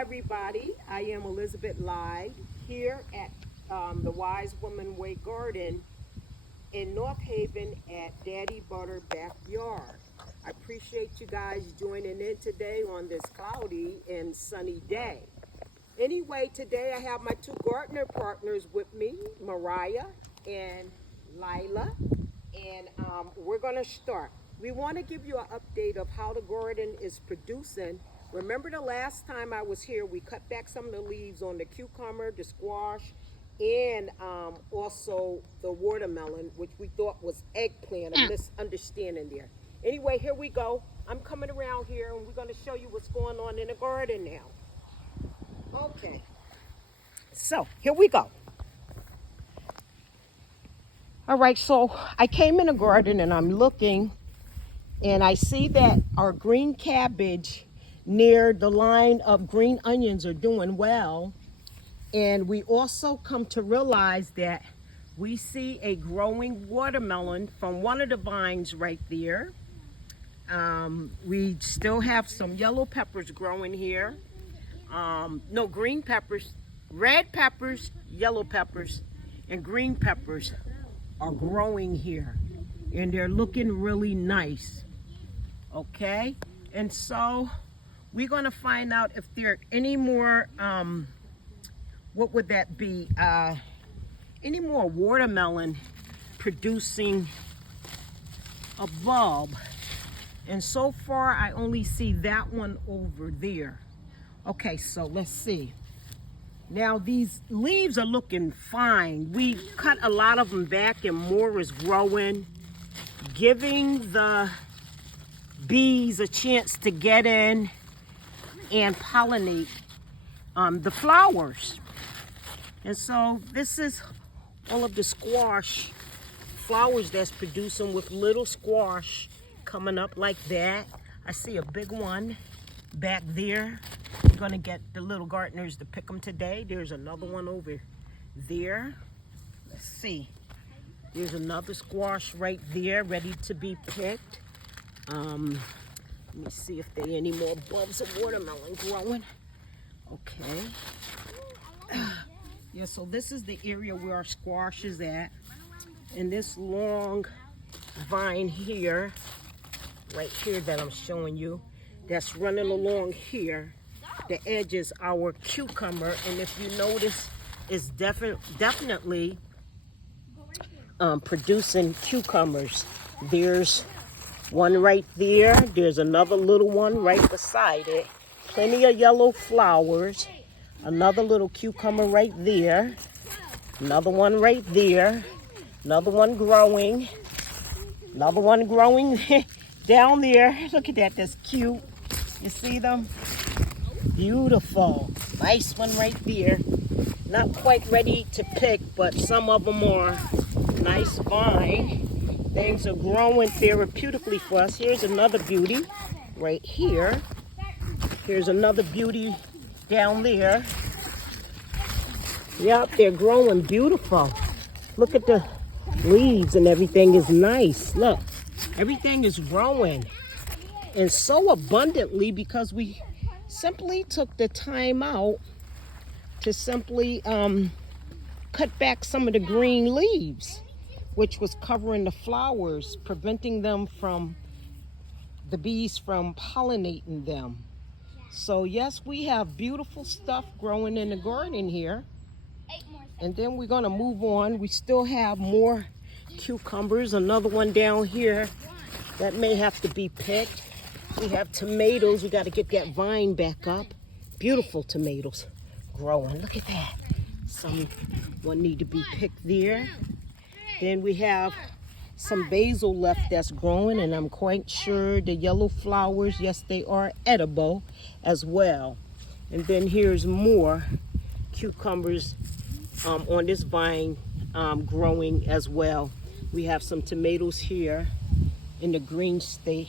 everybody. I am Elizabeth Lyde here at the Wise Woman Way Garden in North Haven at Daddy Butter Backyard. I appreciate you guys joining in today on this cloudy and sunny day. Anyway, today I have my two gardener partners with me, Mariah and Lila, and we're going to start. We want to give you an update of how the garden is producing. Remember the last time I was here, we cut back some of the leaves on the cucumber, the squash, and also the watermelon, which we thought was eggplant, a misunderstanding there. Anyway, here we go. I'm coming around here and we're going to show you what's going on in the garden now. Okay, so here we go. All right, so I came in the garden and I'm looking and I see that our green cabbage near the line of green onions are doing well. And we also come to realize that we see a growing watermelon from one of the vines right there. We still have some yellow peppers growing here. No, green peppers, red peppers, yellow peppers, and green peppers are growing here. And they're looking really nice. Okay? And so we're going to find out if there are any more, what would that be? Any more watermelon producing a bulb. And so far, I only see that one over there. Okay, so let's see. Now, these leaves are looking fine. We cut a lot of them back and more is growing, giving the bees a chance to get in and pollinate the flowers. And so this is all of the squash flowers that's producing with little squash coming up like that. I see a big one back there. I'm gonna get the little gardeners to pick them today. There's another one over there. Let's see. There's another squash right there ready to be picked. Let me see if there are any more bulbs of watermelon growing. Okay. Yeah, so this is the area where our squash is at. And this long vine here, right here that I'm showing you, that's running along here, the edge is our cucumber. And if you notice, it's definitely producing cucumbers. There's one right there. There's another little one right beside it. Plenty of yellow flowers. Another little cucumber right there. Another one right there. Another one growing. Another one growing down there. Look at that, that's cute. You see them? Beautiful. Nice one right there. Not quite ready to pick, but some of them are. Nice vine. Things are growing therapeutically for us. Here's another beauty right here. Here's another beauty down there. Yep, they're growing beautiful. Look at the leaves and everything is nice. Look, everything is growing. And so abundantly because we simply took the time out to simply cut back some of the green leaves, which was covering the flowers, preventing them from, the bees from pollinating them. So yes, we have beautiful stuff growing in the garden here. And then we're gonna move on. We still have more cucumbers, another one down here that may have to be picked. We have tomatoes, we gotta get that vine back up. Beautiful tomatoes growing, look at that. Some one need to be picked there. Then we have some basil left that's growing, and I'm quite sure the yellow flowers, yes, they are edible as well. And then here's more cucumbers on this vine growing as well. We have some tomatoes here in the green state.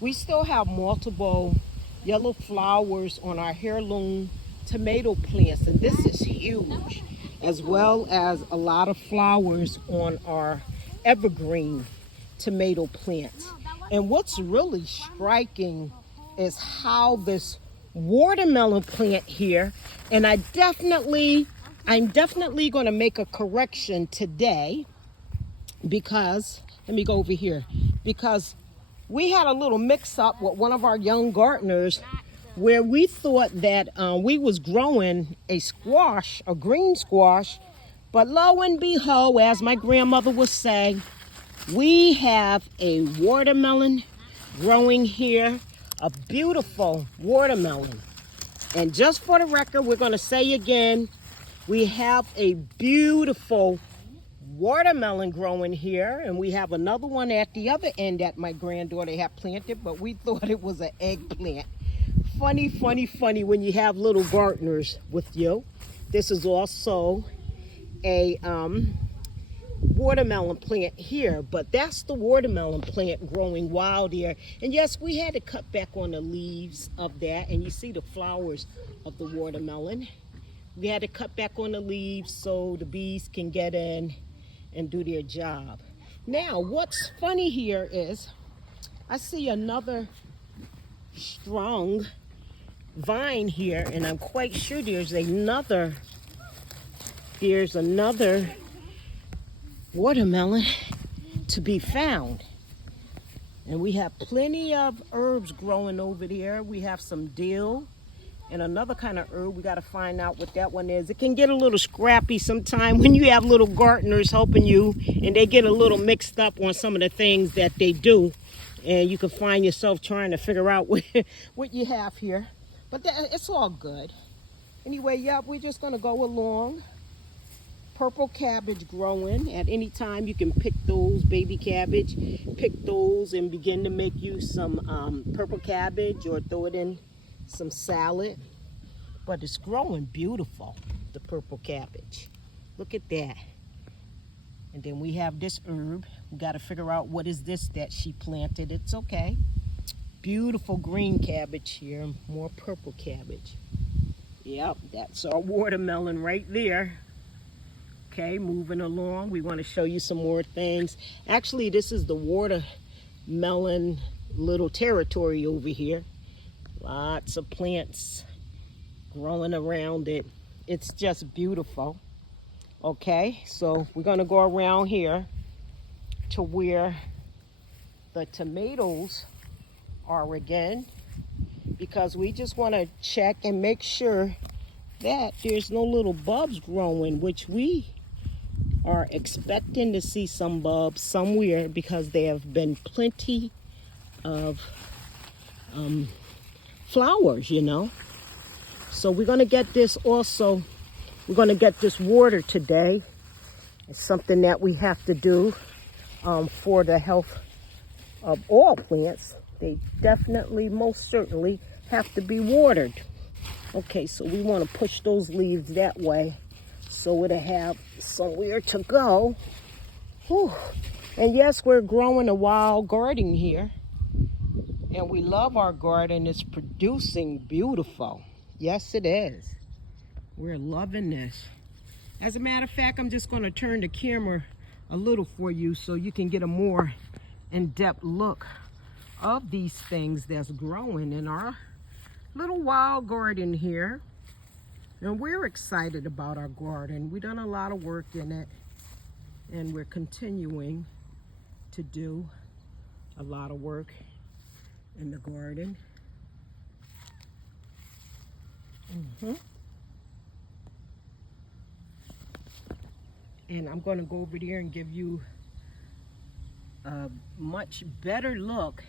We still have multiple yellow flowers on our heirloom tomato plants, and this is huge, as well as a lot of flowers on our evergreen tomato plants. And what's really striking is how this watermelon plant here, and I'm definitely going to make a correction today because, let me go over here, because we had a little mix up with one of our young gardeners where we thought that we was growing a squash, a green squash, but lo and behold, as my grandmother would say, we have a watermelon growing here, a beautiful watermelon. And just for the record, we're going to say again, we have a beautiful watermelon growing here, and we have another one at the other end that my granddaughter had planted, but we thought it was an eggplant. Funny, funny, funny when you have little gardeners with you. This is also a watermelon plant here, but that's the watermelon plant growing wild here. And yes, we had to cut back on the leaves of that, and you see the flowers of the watermelon. We had to cut back on the leaves so the bees can get in and do their job. Now, what's funny here is I see another strong vine here, and I'm quite sure there's another watermelon to be found. And we have plenty of herbs growing over there. We have some dill and another kind of herb. We got to find out what that one is. It can get a little scrappy sometime when you have little gardeners helping you and they get a little mixed up on some of the things that they do, and you can find yourself trying to figure out what you have here, but it's all good. Anyway, yeah, we're just going to go along. Purple cabbage growing. At any time you can pick those, baby cabbage, pick those and begin to make you some purple cabbage or throw it in some salad. But it's growing beautiful, the purple cabbage. Look at that. And then we have this herb. We got to figure out what is this that she planted. It's okay. Beautiful green cabbage here, more purple cabbage. Yep, that's our watermelon right there. Okay, moving along, we want to show you some more things. Actually, this is the watermelon little territory over here. Lots of plants growing around it. It's just beautiful. Okay, so we're going to go around here to where the tomatoes are again, because we just want to check and make sure that there's no little bulbs growing, which we are expecting to see some bulbs somewhere because there have been plenty of flowers, you know. So we're going to get this also. We're going to get this water today. It's something that we have to do for the health of all plants. They definitely, most certainly, have to be watered. Okay, so we want to push those leaves that way so it'll have somewhere to go. Whew. And yes, we're growing a wild garden here. And we love our garden. It's producing beautiful. Yes, it is. We're loving this. As a matter of fact, I'm just going to turn the camera a little for you so you can get a more in-depth look of these things that's growing in our little wild garden here. And we're excited about our garden. We've done a lot of work in it, and we're continuing to do a lot of work in the garden. And I'm going to go over there and give you a much better look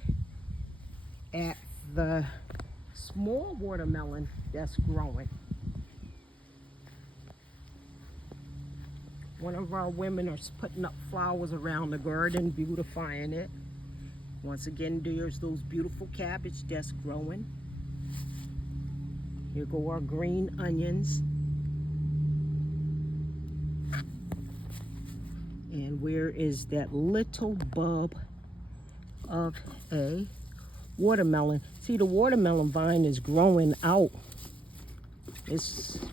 at the small watermelon that's growing. One of our women is putting up flowers around the garden, beautifying it. Once again, there's those beautiful cabbage that's growing. Here go our green onions. And where is that little bulb of a watermelon? See, the watermelon vine is growing out.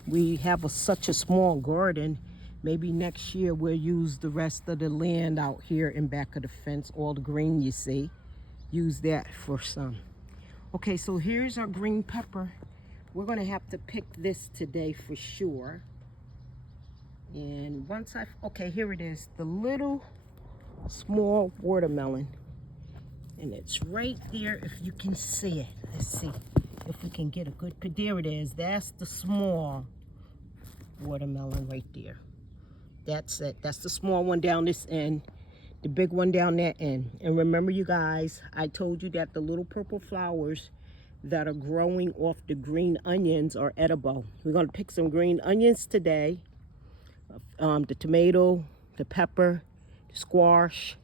We have such a small garden. Maybe next year we'll use the rest of the land out here in back of the fence, all the green you see. Use that for some. Okay, so here's our green pepper. we're going to have to pick this today for sure. And once okay, here it is, the little small watermelon. And it's right there if you can see it. Let's see if we can get a good, there it is. That's the small watermelon right there. That's it. That's the small one down this end, the big one down that end. And remember, you guys, I told you that the little purple flowers that are growing off the green onions are edible. We're going to pick some green onions today. The tomato, the pepper, the squash,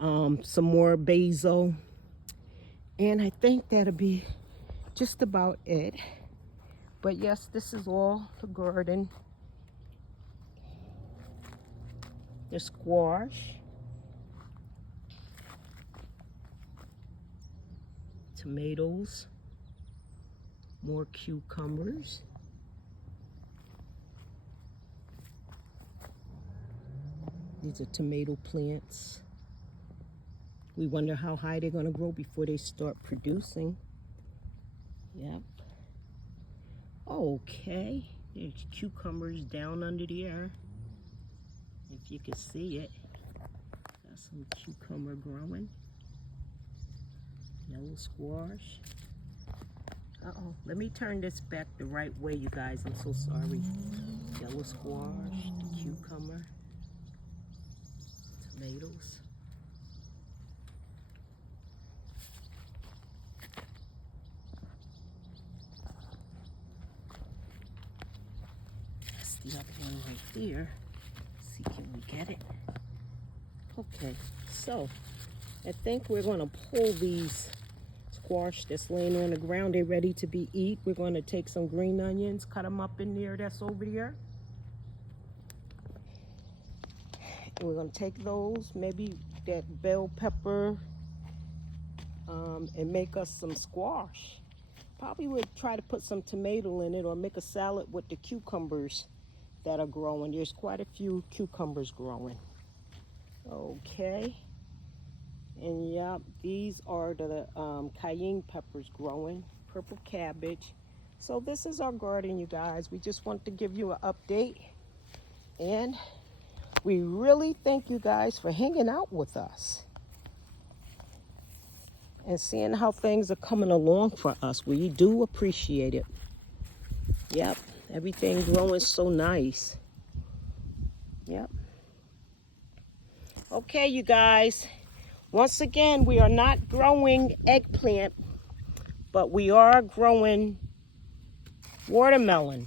some more basil. And I think that'll be just about it. But yes, this is all the garden. The squash, tomatoes, more cucumbers, these are tomato plants. We wonder how high they're going to grow before they start producing. Yep. Okay, there's cucumbers down under there. If you can see it, got some cucumber growing. Yellow squash. Uh-oh, let me turn this back the right way, you guys. I'm so sorry. Yellow squash, the cucumber, tomatoes. That's the other one right there. See, can we get it? Okay, so I think we're going to pull these squash that's laying on the ground. They're ready to be eat. We're going to take some green onions, cut them up in there, that's over there. And we're going to take those, maybe that bell pepper, and make us some squash. Probably would try to put some tomato in it or make a salad with the cucumbers that are growing. There's quite a few cucumbers growing. Okay. And yep, these are the cayenne peppers growing, purple cabbage. So this is our garden, you guys. We just want to give you an update. And we really thank you guys for hanging out with us and seeing how things are coming along for us. We do appreciate it. Yep, everything growing so nice. Yep. Okay, you guys. Once again, we are not growing eggplant, but we are growing watermelon.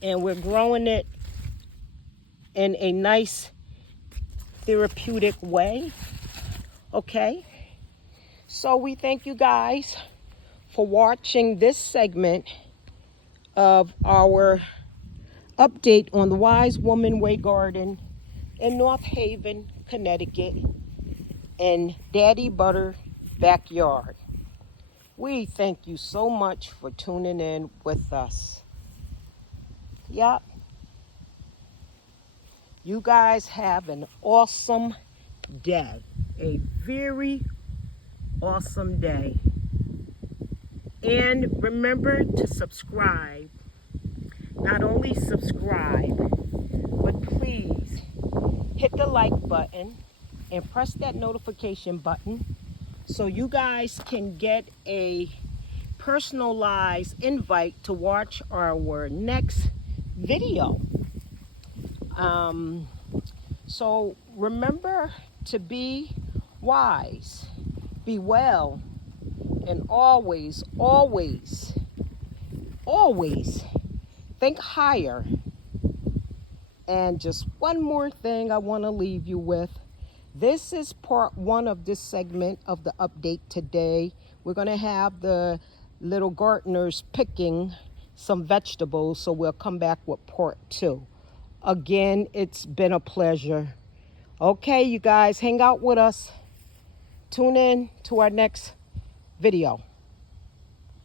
And we're growing it in a nice therapeutic way. Okay? So we thank you guys for watching this segment of our update on the Wise Woman Way Garden in North Haven, Connecticut, in Daddy Butter backyard. We thank you so much for tuning in with us. Yep. You guys have an awesome day. A very awesome day. And remember to subscribe. Not only subscribe, but please hit the like button and press that notification button so you guys can get a personalized invite to watch our next video. So remember to be wise, be well, and always, always, always think higher. And just one more thing I want to leave you with. This is part one of this segment of the update today. We're going to have the little gardeners picking some vegetables, so we'll come back with part two. Again, it's been a pleasure. Okay, you guys, hang out with us. Tune in to our next video.